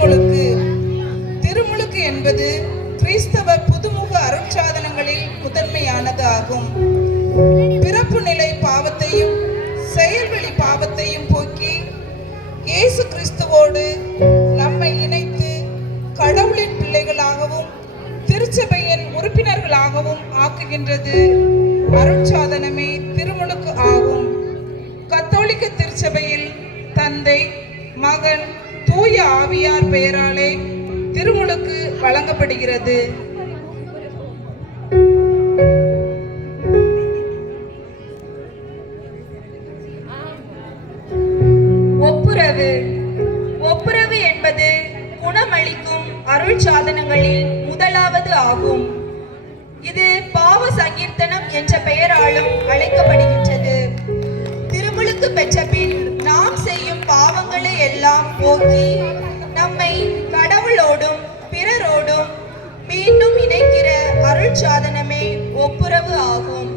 திருமுழுக்கு திருமுழுக்கு என்பது கிறிஸ்தவ புதுமுக அருட்சாதனங்களில் முதன்மையானது ஆகும். பிறப்பு நிலை பாவத்தையும் செயல்வெளி பாவத்தையும் போக்கி இயேசு கிறிஸ்துவோடு நம்மை இணைத்து கடவுளின் பிள்ளைகளாகவும் திருச்சபையின் உறுப்பினர்களாகவும் ஆக்குகின்றது. அருட்சாதனமே திருமுழுக்கு ஆகும். கத்தோலிக்க திருச்சபையில் தந்தை மகன் தூய ஆவியார் பெயராலே திருமுழுக்கு வழங்கப்படுகிறது. ஒப்புரவு. ஒப்புரவு என்பது குணமளிக்கும் அருள் சாதனங்களில் முதலாவது ஆகும். இது பாவ சங்கீர்த்தனம் என்ற பெயராலும் அழைக்கப்படுகின்றது. திருமுழுக்கு பெற்ற பின் நாம் செய்யும் பாவங்களை எல்லாம் போக்கி நம்மை கடவுளோடும் பிறரோடும் மீண்டும் இணைக்கிற அருள் சாதனமே ஒப்புரவு ஆகும்.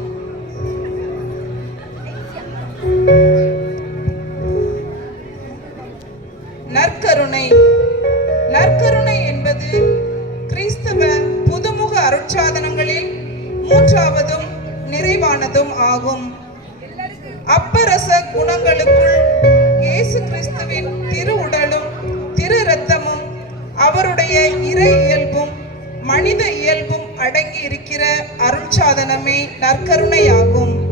நற்கருணை. நற்கருணை என்பது கிறிஸ்தவ புதுமுக அருட்சாதனங்களில் மூன்றாவதும் நிறைவானதும் ஆகும். அப்பரச குணங்களுக்குள் இயேசு கிறிஸ்துவின் திரு உடலும் திரு இரத்தமும் அவருடைய இறை இயல்பும் மனித இயல்பும் அடங்கி இருக்கிற அருட்சாதனமே நற்கருணையாகும்.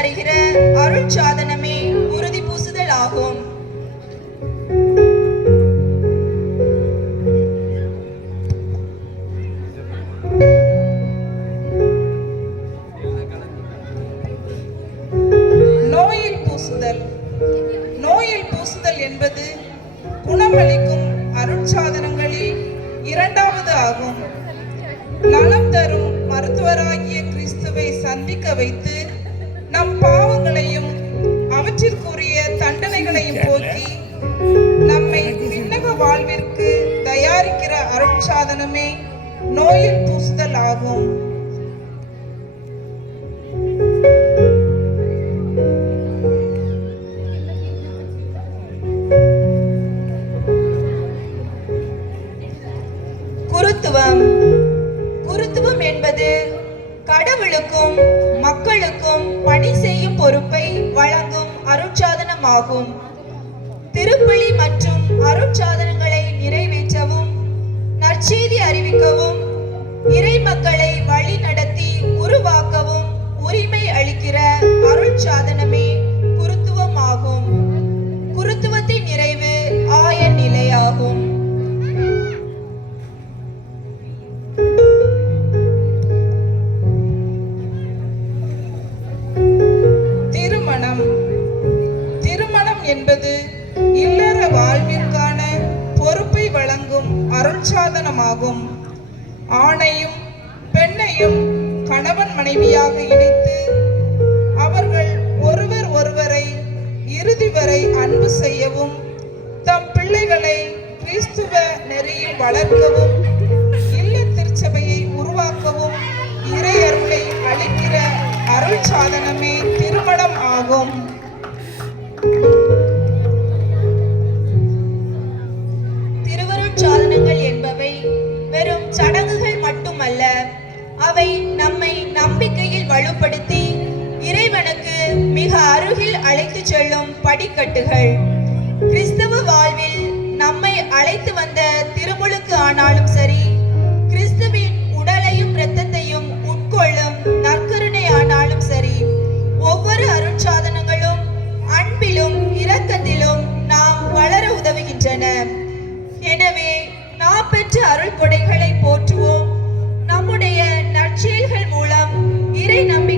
தருகிற அருள் சாதனமே உறுதி பூசுதல் ஆகும் நோயில் பூசுதல். நோயில் பூசுதல் என்பது குணமளிக்கும் அருட்சாதனங்களில் இரண்டாவது ஆகும். நலம் தரும் மருத்துவராகிய கிறிஸ்துவை சந்திக்க வைத்து நம் பாவங்களையும் அவற்றிற்குரிய தண்டனைகளையும் போக்கி நம்மை விண்ணக வாழ்விற்கு தயாரிக்கிற அருட்சாதனமே நோயில் பூசுதல் ஆகும் கடவுளுக்கும் மக்களுக்கும் பணி செய்யும் பொறுப்பை வழங்கும் அருட்சாதனமாகும். திருப்பலி மற்றும் அருட்சா என்பது இல்லற வாழ்விற்கான பொறுப்பை வழங்கும் அருட்சாதனமாகும். ஆணையும் பெண்ணையும் கணவன் மனைவியாக இணைத்து அவர்கள் ஒருவர் ஒருவரை இறுதி வரை அன்பு செய்யவும் தம் பிள்ளைகளை கிறிஸ்துவ நெறியில் வளர்க்கவும் இல்ல திருச்சபையை உருவாக்கவும் இறையருளை அளிக்கிற அருள் சாதனமே திருமணம் ஆகும். நம்மை நம்பிக்கையில் வலுப்படுத்தி இறைவனுக்கு மிக அருகில் அழைத்துச் செல்லும் படிக்கட்டுகள். கிறிஸ்தவ வாழ்வில் நம்மை அழைத்து வந்த திருமுழுக்கு ஆனாலும் சரி கிறிஸ்துவின் இறை நம்பி